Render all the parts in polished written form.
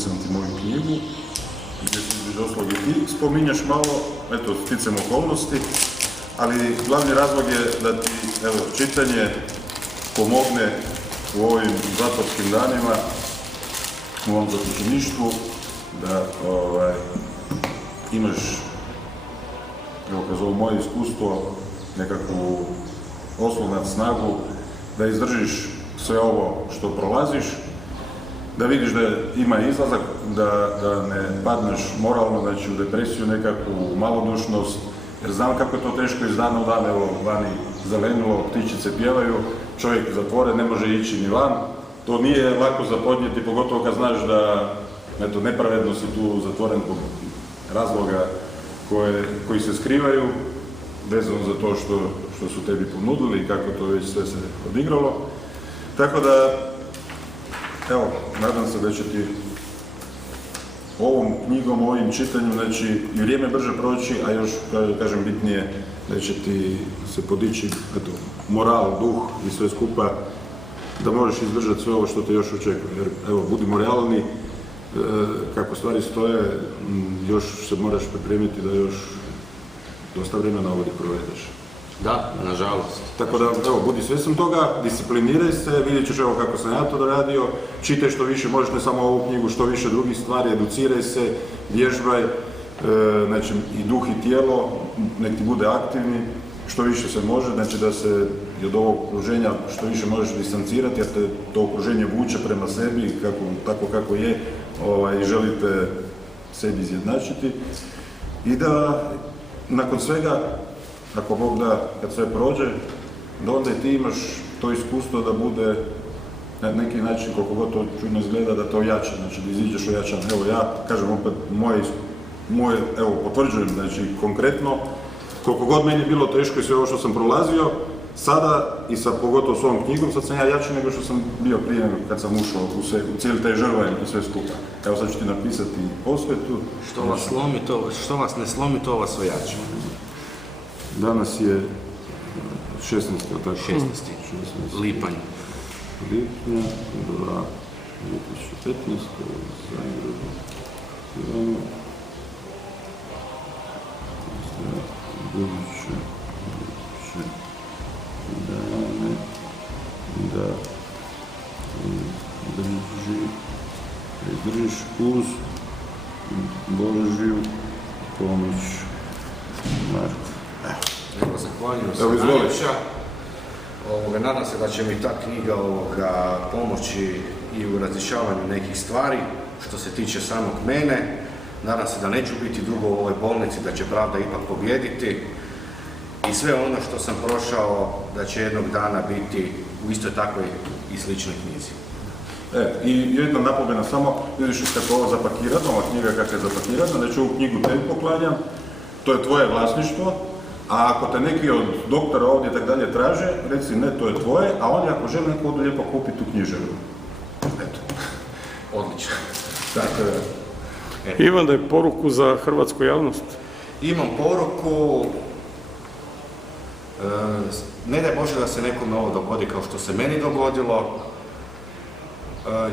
sam ti moju knjigu, gdje si između ostalog i ti spominješ malo, eto, sticam okolnosti, ali glavni razlog je da ti, evo, čitanje pomogne u ovim zatvorskim danima, u ovom zatočeništvu, da imaš, evo, kroz ovo moje iskustvo, nekakvu oslonac, snagu, da izdržiš sve ovo što prolaziš, da vidiš da ima izlazak, da ne padneš moralno, znači u depresiju nekakvu, malodušnost, jer znam kako je to teško iz dana u dan, evo, vani zelenulo, ptičice pjevaju, čovjek zatvoren, ne može ići ni van, to nije lako za podnijeti, pogotovo kad znaš da, eto, nepravedno si tu zatvoren zbog razloga koji se skrivaju, vezano za to što su tebi ponudili i kako to već sve se odigralo. Tako da, evo, nadam se da će ti ovom knjigom, ovim čitanjem, znači, i vrijeme brže proći, a još, kažem, bitnije, da će ti se podići, eto, moral, duh i sve skupa, da možeš izdržati sve ovo što te još očekuje. Jer, evo, budimo realni, kako stvari stoje, još se moraš pripremiti da još dosta vremena ovdje provedeš. Da, nažalost. Tako da, evo, budi svjestan toga, discipliniraj se, vidjet ćeš evo kako sam ja to radio, čitaj što više možeš, ne samo ovu knjigu, što više drugih stvari, educiraj se, vježbaj, znači i duh i tijelo, nek ti bude aktivni, što više se može, znači da se od ovog okruženja što više možeš distancirati, jer te to okruženje vuče prema sebi, tako kako je, i želite sebi izjednačiti. I da nakon svega, ako Bog da, kad sve prođe, da onda i ti imaš to iskustvo da bude na neki način, koliko god to čudno izgleda, da to ojača, znači da iziđeš ojačan. Evo ja, kažem opet, moje, evo, potvrđujem, znači konkretno, koliko god meni bilo teško i sve ovo što sam prolazio, sada i sa pogotovo s ovom knjigom, sad sam ja jači nego što sam bio prije kad sam ušao u cijeli taj žrvanj i sve skupa. Evo sad ću ti napisati posvetu. Što vas ne slomi, to vas ojača. Danas je 16. tako? 16. Lipanj. Lipnja, 2015. Zagrebu. Buduće dane da izdržiš uz Božju pomoć. Marko. Evo, zahvaljujem se najljepša. Nadam se da će mi ta knjiga pomoći i u razrješavanju nekih stvari što se tiče samog mene. Nadam se da neću biti dugo u ovoj bolnici, da će pravda ipak pobijediti i sve ono što sam prošao da će jednog dana biti u istoj takvoj i sličnoj knjizi. I jedna napomena samo, vidiš kako je ovo zapakirano, ova knjiga kako je zapakirana, da ću ovu knjigu tebi poklanjam, to je tvoje vlasništvo, a ako te neki od doktora ovdje tak dalje traže, reci ne, to je tvoje, a oni ako žele neko odu lijepo kupiti tu književnu. Eto. Odlično. Tako je. Ivan, da je poruku za hrvatsku javnost? Imam poruku, ne daj Bože da se nekome ovo dogodi kao što se meni dogodilo.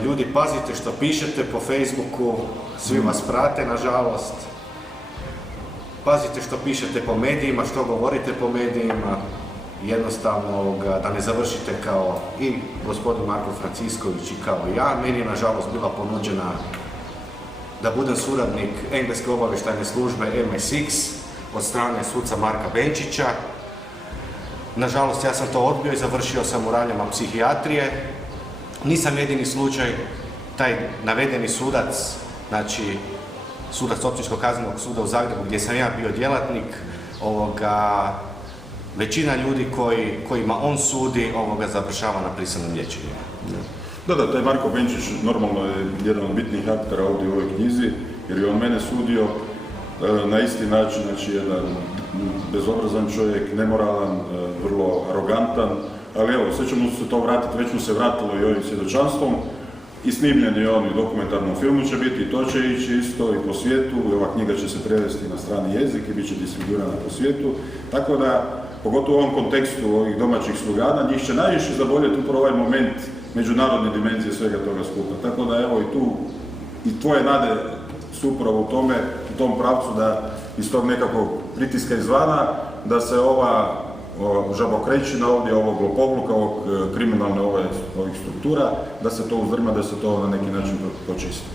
Ljudi, pazite što pišete po Facebooku, svi vas prate, nažalost. Pazite što pišete po medijima, što govorite po medijima. Jednostavno da ne završite kao i gospodin Marko Francisković i kao ja. Meni je nažalost bila ponuđena da budem suradnik engleske obavještajne službe MI6 od strane suca Marka Benčića. Nažalost, ja sam to odbio i završio sam u raljama psihijatrije. Nisam jedini slučaj, taj navedeni sudac, znači sudac Općinskog kaznenog suda u Zagrebu gdje sam ja bio djelatnik, većina ljudi kojima on sudi završava na prisilnom liječenju. Da, taj Marko Benčić normalno je jedan od bitnih aktera ovdje u ovoj knjizi, jer je on mene sudio na isti način, znači jedan bezobrazan čovjek, nemoralan, vrlo arogantan, ali evo, sve ćemo se to vratiti, već mu se vratilo i ovim svjedočanstvom, i snimljen je on i dokumentarnom filmu će biti, i to će ići isto i po svijetu, i ova knjiga će se prevesti na strani jezik i bit će distribuirana po svijetu, tako da, pogotovo u ovom kontekstu ovih domaćih slugana, njih će najviše zaboljeti upravo ovaj moment međunarodne dimenzije svega toga skupa. Tako da evo i tu i tvoje nade su upravo u tome, u tom pravcu da iz tog nekakvog pritiska izvana, da se ova žabokrečina ovdje, ovog lopovluka, ovog kriminalne ovih struktura, da se to uzdrma, da se to na neki način počisti.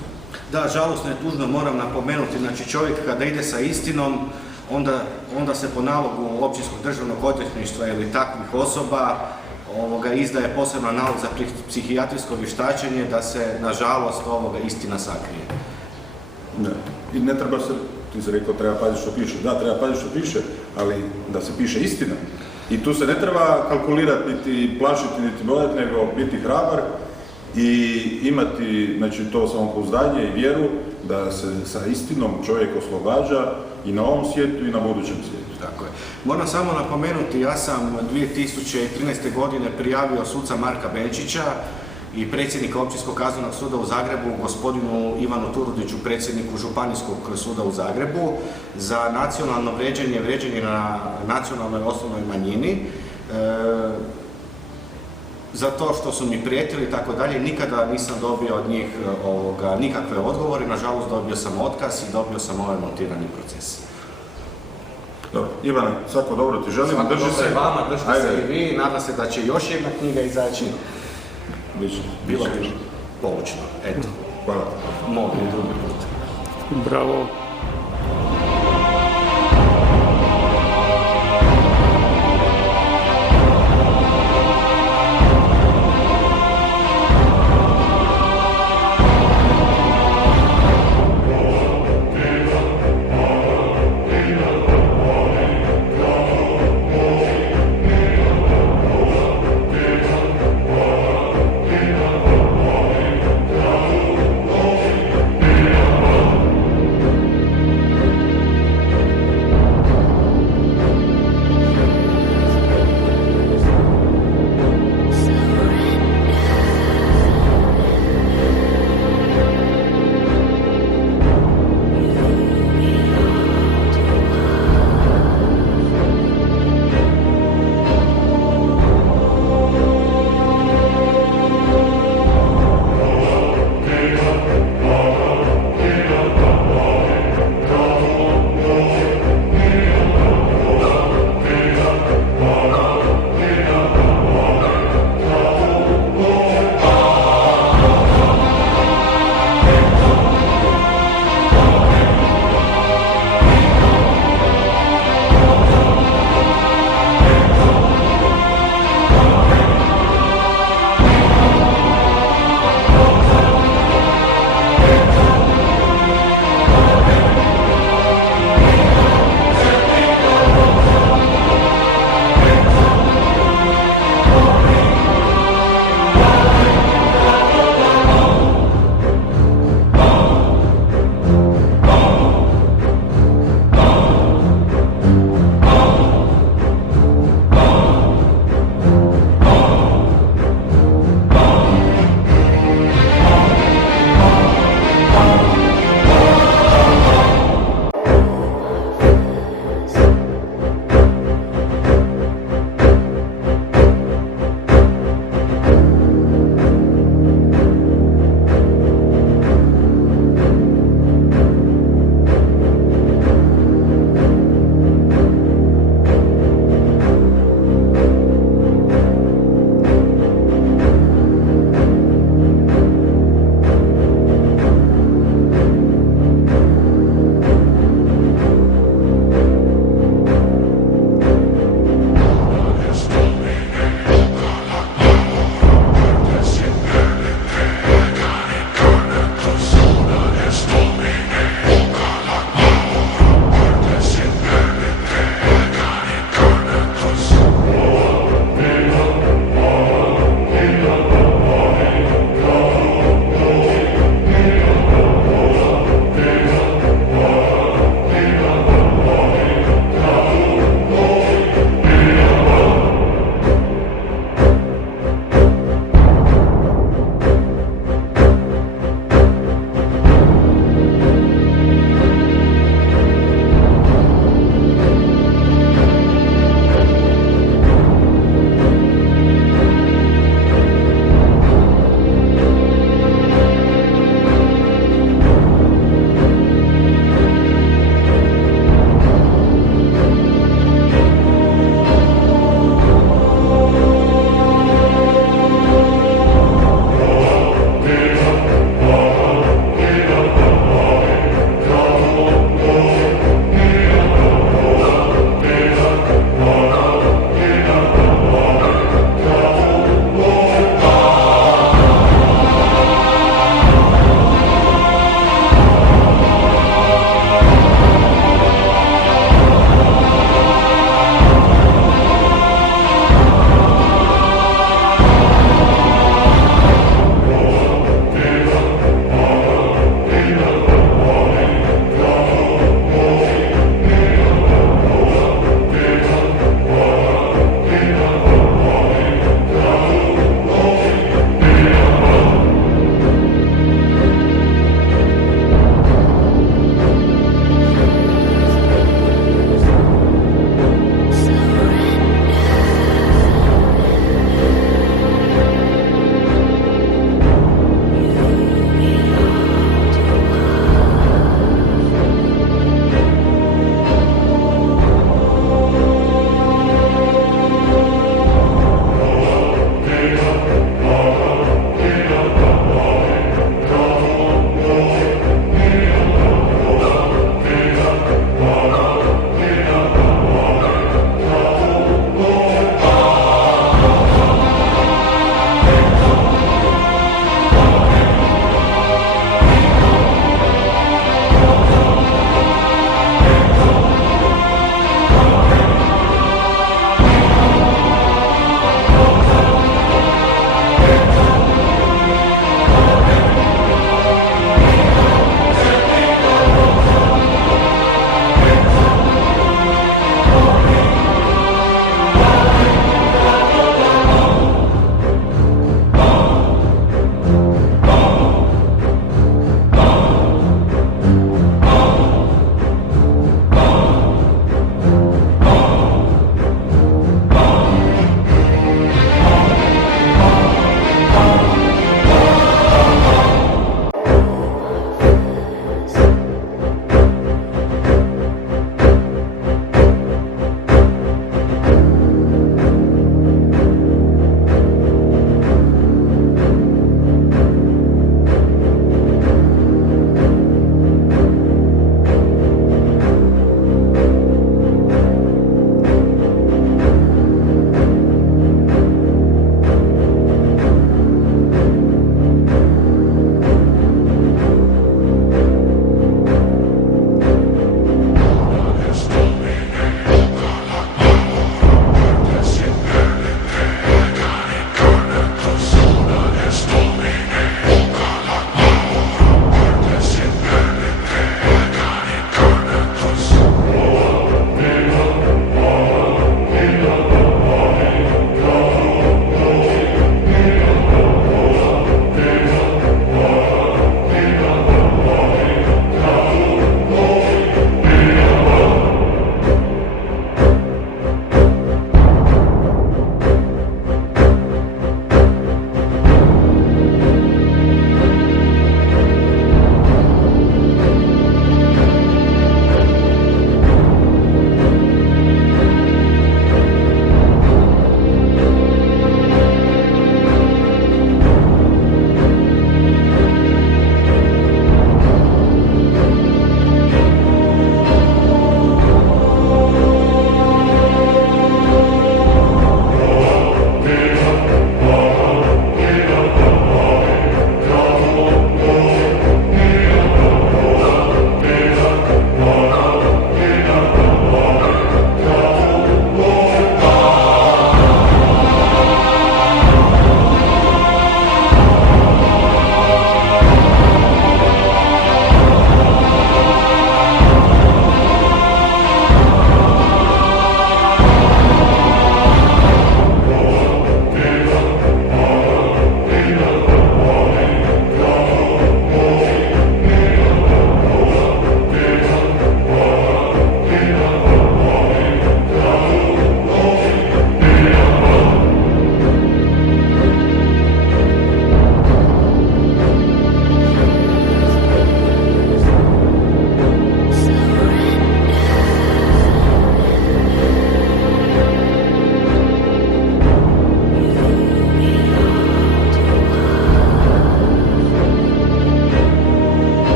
Da, žalosno je, tužno moram napomenuti, znači čovjek kada ide sa istinom, onda se po nalogu Općinskog državnog odvjetništva ili takvih osoba izdaje poseban nalog za psihijatrijsko vještačenje da se, nažalost, istina sakrije. Ne. I ne treba se, ti si rekao, treba paziti što piše. Da, treba paziti što piše, ali da se piše istina. I tu se ne treba kalkulirati, niti plašiti, niti bojati, nego biti hrabar i imati, znači, to samopouzdanje i vjeru da se sa istinom čovjek oslobađa i na ovom svijetu i na budućem svijetu. Tako je. Moram samo napomenuti, ja sam 2013. godine prijavio suca Marka Benčića i predsjednika Općinskog kaznenog suda u Zagrebu, gospodinu Ivanu Turudiću, predsjedniku Županijskog suda u Zagrebu, za nacionalno vrijeđanje na nacionalnoj osnovnoj manjini, za to što su mi prijetili i tako dalje. Nikada nisam dobio od njih nikakve odgovore, nažalost dobio sam otkaz i dobio sam ovaj montirani proces. Dobro, Ivane, svako dobro ti želim. Svako dobro i vama, držite se i vi, nadam se da će još jedna knjiga izaći. Bilo bi poučno, eto. Hvala. Mogu i drugi put. Bravo.